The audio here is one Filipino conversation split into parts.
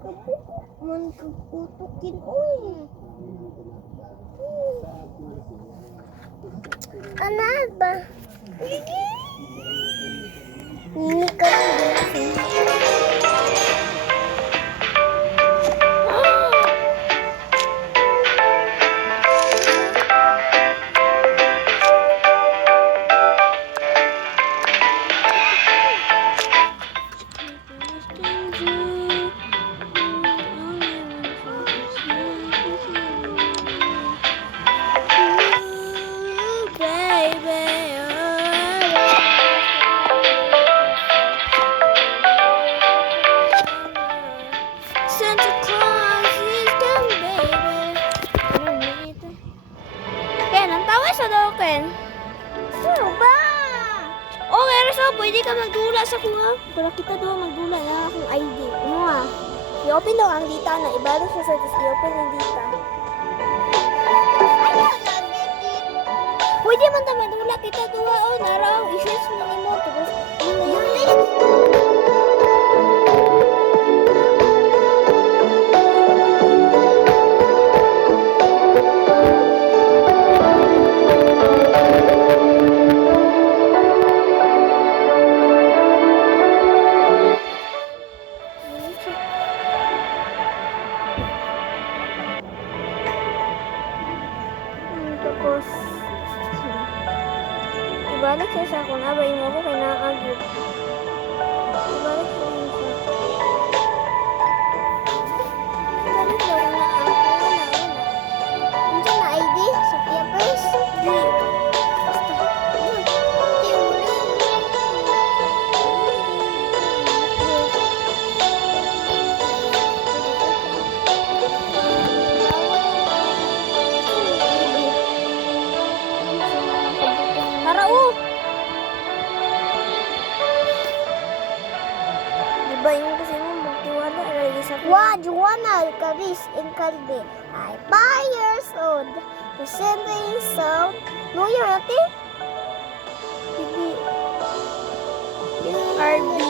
Man kukutukin, uy. Ano ba? Hindi ka Santa Claus is coming, baby. Ken, ang tawa sa daw, Ken. Ano ba? Okay, Reso, pwede ka magdula sa kuha. Pero kita doon magdula na akong ID. Ano nga? I-open daw ang data na. Ibalo siya sa i-open ang data. Pwede man ta madula kita duha o naraw. I-search mo ni mo. Tapos, tapos ibalik siya sa kung abay mo ko kay naagit. Ibalik siya sa ibalik daw kung naagit. Wala. Na ID? Sa papers? Di. Basta. Theory. Diba yung kasi mo magtiwala lagi sa Juana Alcaris Encalde. Ay 5 years old. Presenting South New Year natin? Bibi. RB.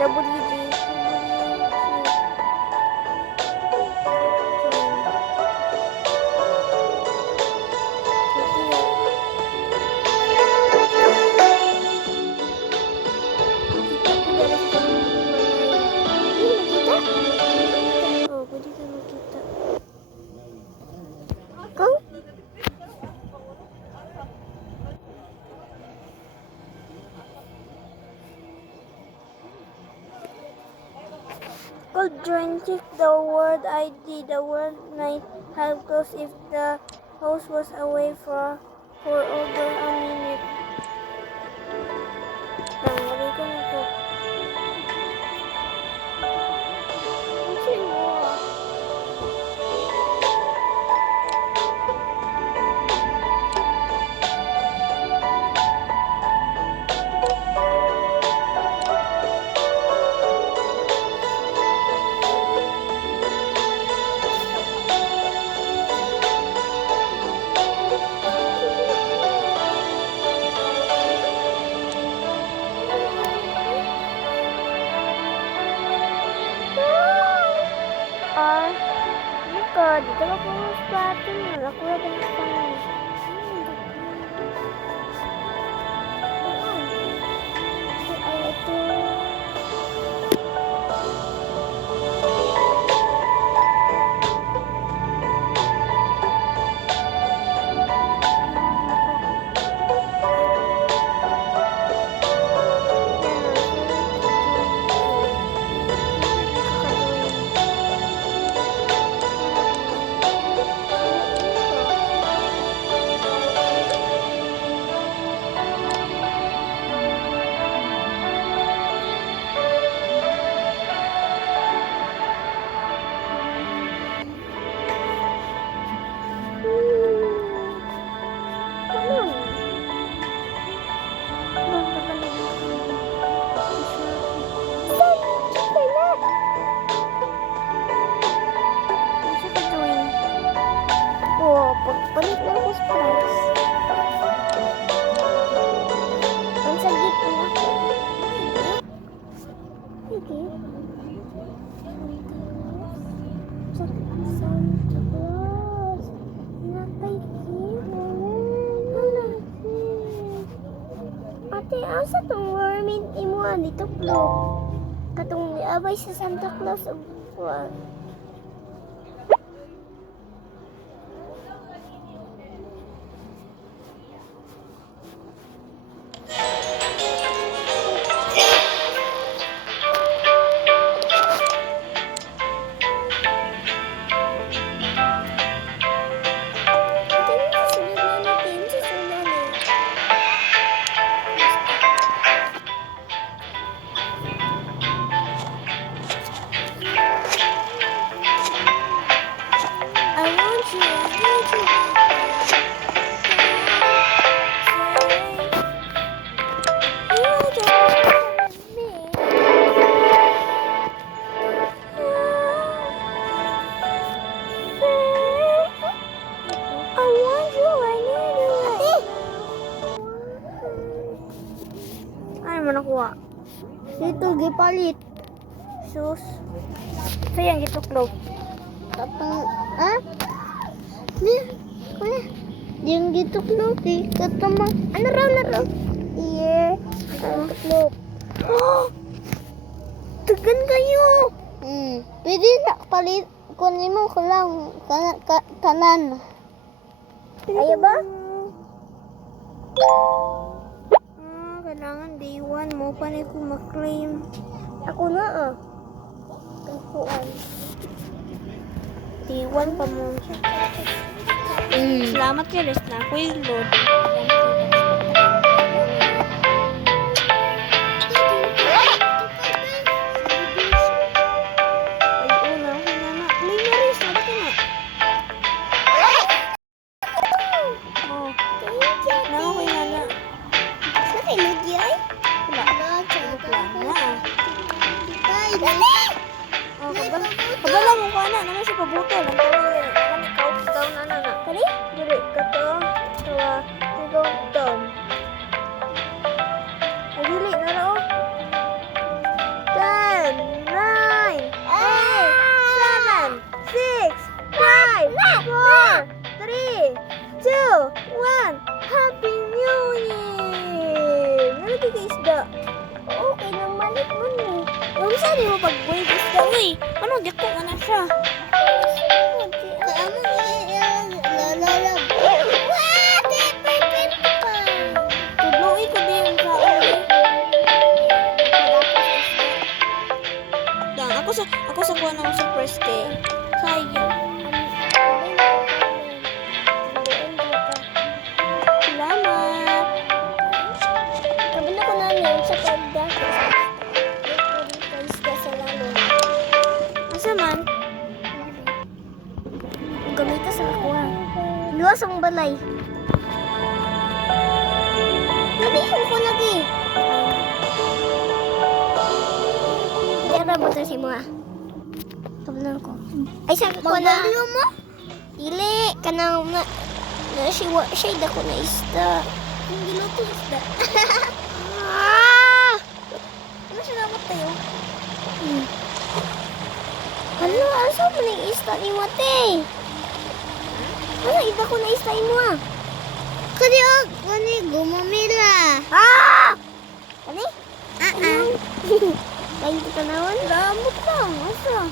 WD. Could join check the word ID, the word might have closed if the host was away for over a minute. Lagay ko na to. Dito ka po sa atin. Ako na din sa Sige. Santa Claus. Nakay Ate, asa tong warming imuan dito vlog? Katong niabay sa Santa Claus og kuwan. Nakuha. Dito gipalit. Sus. Sayang gituklog. Tapang Ni, kuya. Yung gituklog di katama. Ano raw? Iya. Tuklog. Oh! Tugan kayo. Pwede na palit kunin mo ko lang kanan. Ayo ba? Kailangan day 1 mo pa na ko maklaim. Ako na Kakuan. Day 1 pa mo. Salamat kay rest na ako yung Lord. Kabala mo ka na, naman siya pabuto. Lang ikaw na. Kali? Dili, kato. Tawa, ikaw down. Ay, dili, naro. 10, 9, 8, 7, 6, 5, 4, 3, 2, 1. Happy New Year! Nalagi ka isda. Okay, nang malik mo ni. Huwag saan mo pag-buhay ka isda. Uy, ano, di ko nga na siya. Tudloy ko din yung kaon. Ako sa kuha ng surprise kay. Sayang. Salamat. Kabila ko namin sa pagdako. Asa man? Gamit sa kuha. Luwas ang balay. Nabihin ko lagi. Dara mo to si mga. Tablan ko. Ay, sabi ko na. Magbalyo mo? Dili. Kanang na siya da ko na isda. Hindi luto isda. Ano siya naman tayo? Ano? Asa mo na isda ni Mate? Ano? Iba ko na isda mo Kani kani gumamila. Kani? Kain kita naman. Ramot lang. Asa?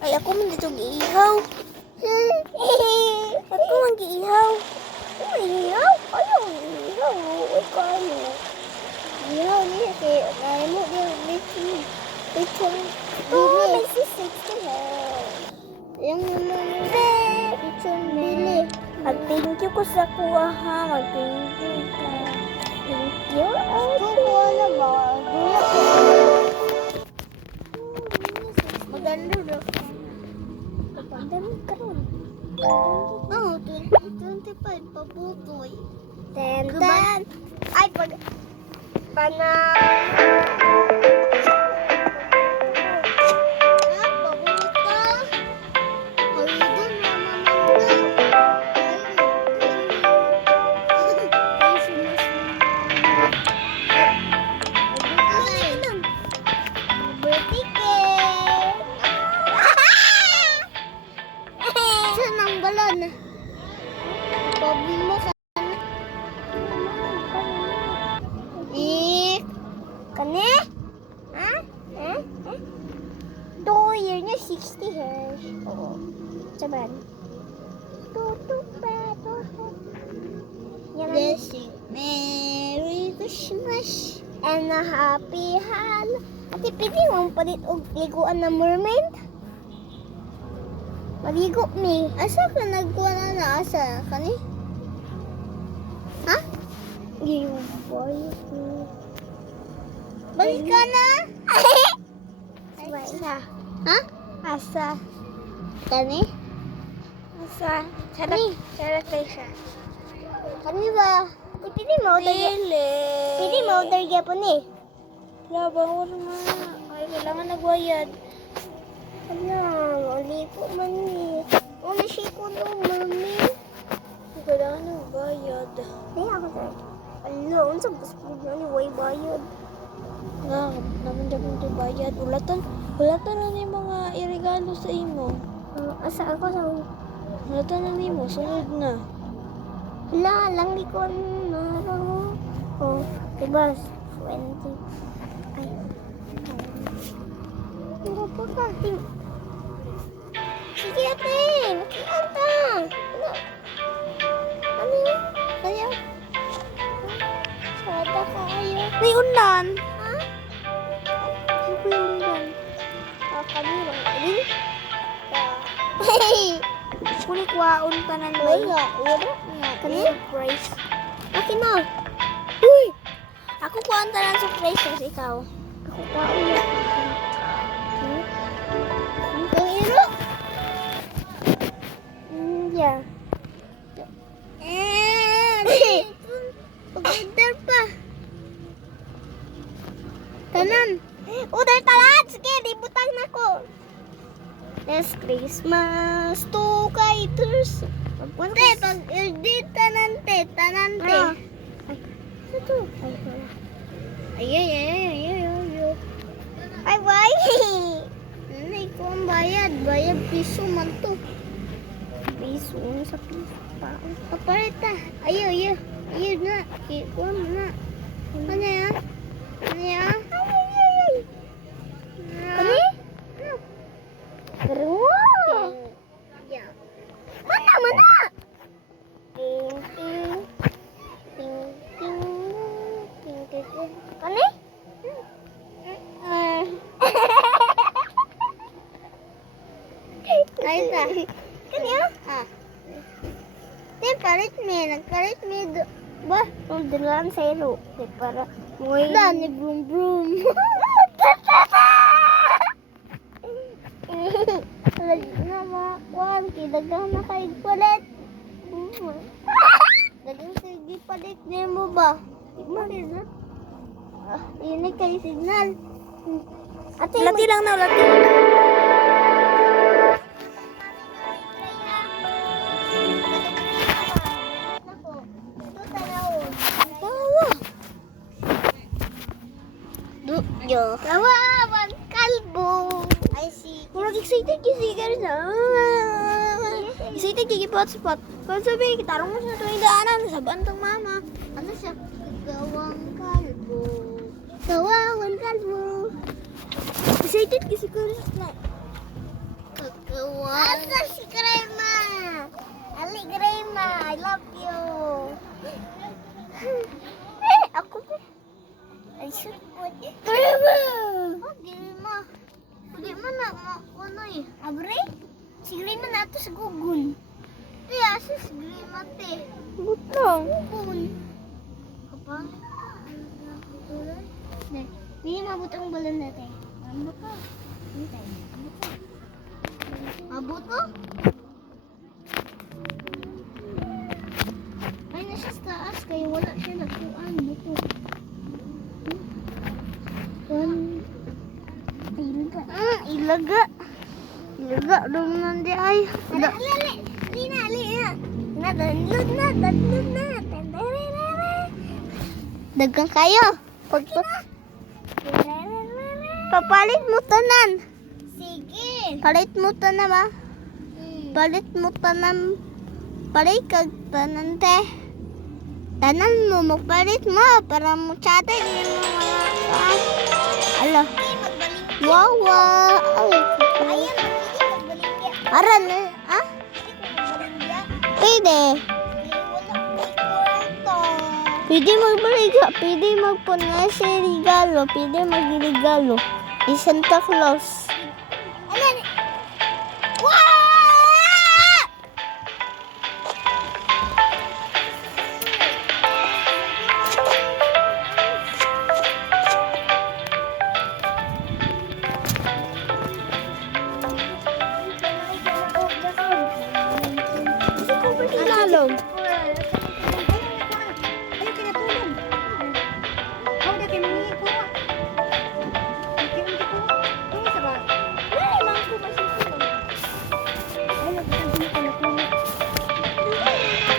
Ay, ako man dito giihaw. Ako man giihaw. Ihaw? Ayaw, ihaw. Uy, kayo. Ihaw niya. Kaya mo din. Lechon. Oo, may sisig sila. Yung naman. Lechon bili. Mag-thank you ko sa kuha ha. Mag-thank you ka. Thank you. Kuha na ba? Maganda na. Maganda na karoon. Oo, 2025 pabutoy. Ten. Ay, Eh? Do year niya 60 hairs. Oo. Saban. Tutu pa, tutu. Blessing. Merry Christmas. And a happy hal. Ate, pwede mong palit og liguan na mermaid? Maligo mi. Asa ka nagkuha na asa? Kani? Ha? Yung boy. Balik ka na? Asa? Ha? Asa? Kani? Asa? Kani? Charot kayo siya. Kani ba? Pwede mo order. Pwede mo order gyapon eh. Labang mo ay kailangan nagbayad. Ala, wali po man eh. Una siya ko nung mami. Kailangan nagbayad. Ay, ako sir. Ala, unsa bus po niya way bayad. Nga, naman dyan mo bayad. Ulatan na ni mga iregalo sa imo. Asa ako sa ulatan na ni mo, sunod na. Hala, lang di ko narang. Oh, diba? 20. Ay. Ano pa ka? Sige natin. Makikanta. Ano yun? Kaya? Sada kayo. May undan. Ha? Ano po yung undan? Kanino? Rin? Hey! Kunik waon pa na nila. Wala. Kanino? Surprise. Akin na. Uy! Ako kuhaan ta ng surprise kasi ikaw. Ako kuhaan na. Ang iro. Yeah. Pag-order pa. Tanan. Order tanan. Sige, dibutang na ko. Yes, Christmas to kiters. Pag-order tanante. Ay, ito. Ay. Ay, bye. Nanay ko ang bayad. Bayad piso man to. Piso sa piso pa. Paparita. Ayaw. Ayaw na. Kuha mo na. Ano yan? Ay. Kani? Wow! Mana? Ting. Kani? Ay, ta. Kani ya? Nagpalit mi. Ba? Ang dalang sa'yo. Para mo ni brum. Lagi na makuhan. Kidagang na kayo palit. Dagang sige palit niya mo ba? Iman. Yun ay kayo signal. Lati lang na, lati. Kawawan kalbo. I see. Kurang excited kasi guys na. Excited kasi pot. Kung sabi, kitarong mo sa tuwing daanan sa bantong mama. Ano siya? Kawawan kalbo. Excited kasi guys na. Kakawan. Asa si Grandma? Ali Grandma, I love you. Ako po. Ay, support. Grandma! Oh, Grandma. Hindi mo na ano eh. Abre? Si Grandma na ito sa Google. Kaya si Grandma te. Butong. Google. Kapag? Hindi mabutong balon natin. Ano ka? Hintay. Mabuto? Ay, nasa taas kayo. Wala siya nagkuhan. Buto. Ilaga. Ilaga. Doon nanti ay. Ali. Download na. Dagang kayo. Papalit mo tanan. Sige. Palit mo tanan ba? Palit mo tanan. Palit kag tanan te. Tanan mo magpalit mo para mo chate din mo mga. Ala. Magbaling Wawa. Ay. Ayun, pwede magbaligya. Aran na. Ah? Magbaligya. Pwede. Wala may kwarto. Pwede magbaliga. Pwede magpunasi regalo. Pwede magregalo. Si Santa Claus. Ano? Wow! Ilalom.